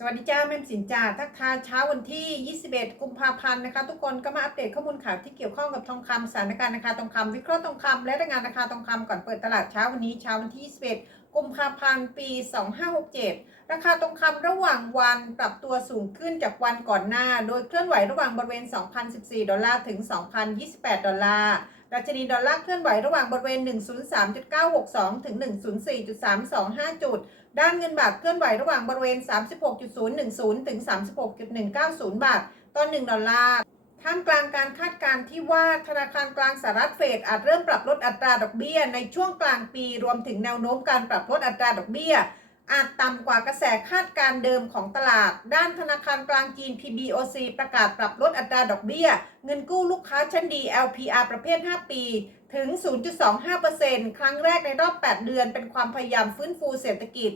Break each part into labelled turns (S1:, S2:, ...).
S1: สวัสดีจ้าแม่สินจ่าทักทายเช้าวันที่ 21 กุมภาพันธ์นะคะ ทุกคนก็มาอัปเดตข้อมูลข่าวที่เกี่ยวข้องกับทองคำสถานการณ์ราคาทองคำวิเคราะห์ทองคำและรายงานราคาทองคำก่อนเปิดตลาดเช้าวันนี้เช้าวันที่ 21 กุมภาพันธ์ปี 2567 ราคาทองคำระหว่างวันปรับตัวสูงขึ้นจากวันก่อนหน้า โดยเคลื่อนไหวระหว่างบริเวณ 2,014 ดอลลาร์ถึง 2,028 ดอลลาร์ดัชนีดอลลาร์เคลื่อนไหวระหว่างบริเวณ 103.962 ถึง 104.325 จุด ด้านเงินบาทเคลื่อนไหวระหว่างบริเวณ 36.010 ถึง 36.190 บาท ต่อ 1 ดอลลาร์ ท่ามกลางการคาดการณ์ที่ว่าธนาคารกลางสหรัฐเฟดอาจเริ่มปรับลดอัตราดอกเบี้ย ในช่วงกลางปีรวมถึงแนวโน้มการปรับลดอัตราดอกเบี้ย อาจต่ำกว่ากระแสคาดการ์เดิมของตลาด ด้านธนาคารกลางจีน PBOC ประกาศปรับลดอัตราดอกเบี้ย เงินกู้ลูกค้าชั้นดี LPR ประเภท 5 ปีถึง 0.25%ครั้งแรกในรอบ 8 เดือน เป็นความพยายามฟื้นฟูเศรษฐกิจ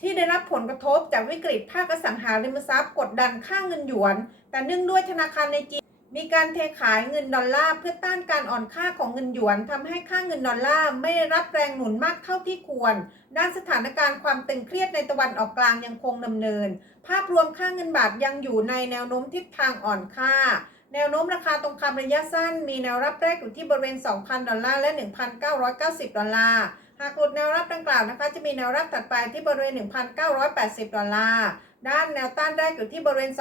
S1: ที่ได้รับผลกระทบจากวิกฤตภาคอสังหาริมทรัพย์กดดันค่าเงินหยวน แต่เนื่องด้วยธนาคารในจีน มีการเทขายเงินดอลลาร์เพื่อต้านการอ่อนค่าของเงินหยวนทำให้ค่าเงินดอลลาร์ไม่ได้รับแรงหนุนมากเท่าที่ควร ด้านสถานการณ์ความตึงเครียดในตะวันออกกลางยังคงดำเนิน ภาพรวมค่าเงินบาทยังอยู่ในแนวโน้มทิศทางอ่อนค่า แนวโน้มราคาทองคำระยะสั้น มีแนวรับแรกอยู่ที่บริเวณ 2,000 ดอลลาร์และ 1,990 ดอลลาร์หากหลุดแนวรับดังกล่าวนะคะ จะมีแนวรับถัดไปที่บริเวณ 1,980 ดอลลาร์ ด้านแนวต้านแรกอยู่ที่บริเวณ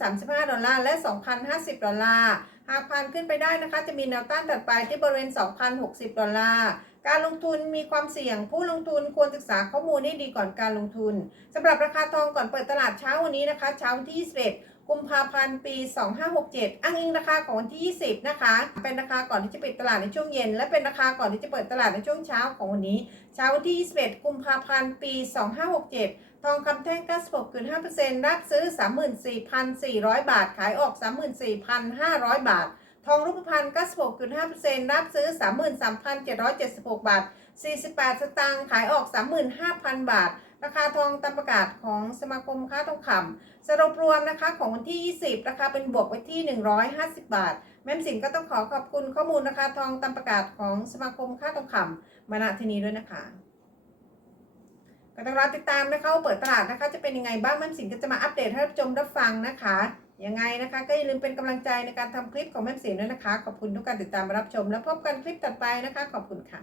S1: 2,035 ดอลลาร์และ 2,050 ดอลลาร์ หากผ่านขึ้นไปได้นะคะ จะมีแนวต้านถัดไปที่บริเวณ 2,060 ดอลลาร์ การลงทุนมีความเสี่ยง ผู้ลงทุนควรศึกษาข้อมูลให้ดีก่อนการลงทุนสำหรับราคาทองก่อนเปิดตลาดเช้าวันนี้นะคะ เช้าที่21 กุมภาพันธ์ปี 2567 อ้างอิงราคาของวันที่ 20 นะคะ เป็นราคาก่อนที่จะปิดตลาดในช่วงเย็น และเป็นราคาก่อนที่จะเปิดตลาดในช่วงเช้าของวันนี้ เช้าวันที่ 21 กุมภาพันธ์ปี 2567 ทองคำแท่ง 96.5%รับซื้อ 34,400 บาท ขายออก 34,500 บาท ทองรูปพรรณ96.5%รับซื้อ 33,776 บาท 48 สตางค์ขายออก 35,000 บาท ราคาทองตามประกาศของสมาคมค้าทองคำสรุปรวมนะคะของวันที่ 20 ราคาเป็นบวกไว้ที่ 150 บาท แม่สินก็ต้องขอขอบคุณข้อมูลราคาทองตามประกาศของสมาคมค้าทองคำมาณที่นี้ด้วยนะคะก็ต้องรอติดตามนะคะว่าเปิดตลาดนะคะ จะเป็นยังไงบ้างแม่สินก็จะมาอัปเดตให้รับชมรับฟังนะคะยังไงนะคะ ก็อย่าลืมเป็นกำลังใจในการทำคลิปของแม่สินด้วยนะคะ ขอบคุณทุกการติดตามรับชม แล้วพบกันคลิปต่อไปนะคะ ขอบคุณค่ะ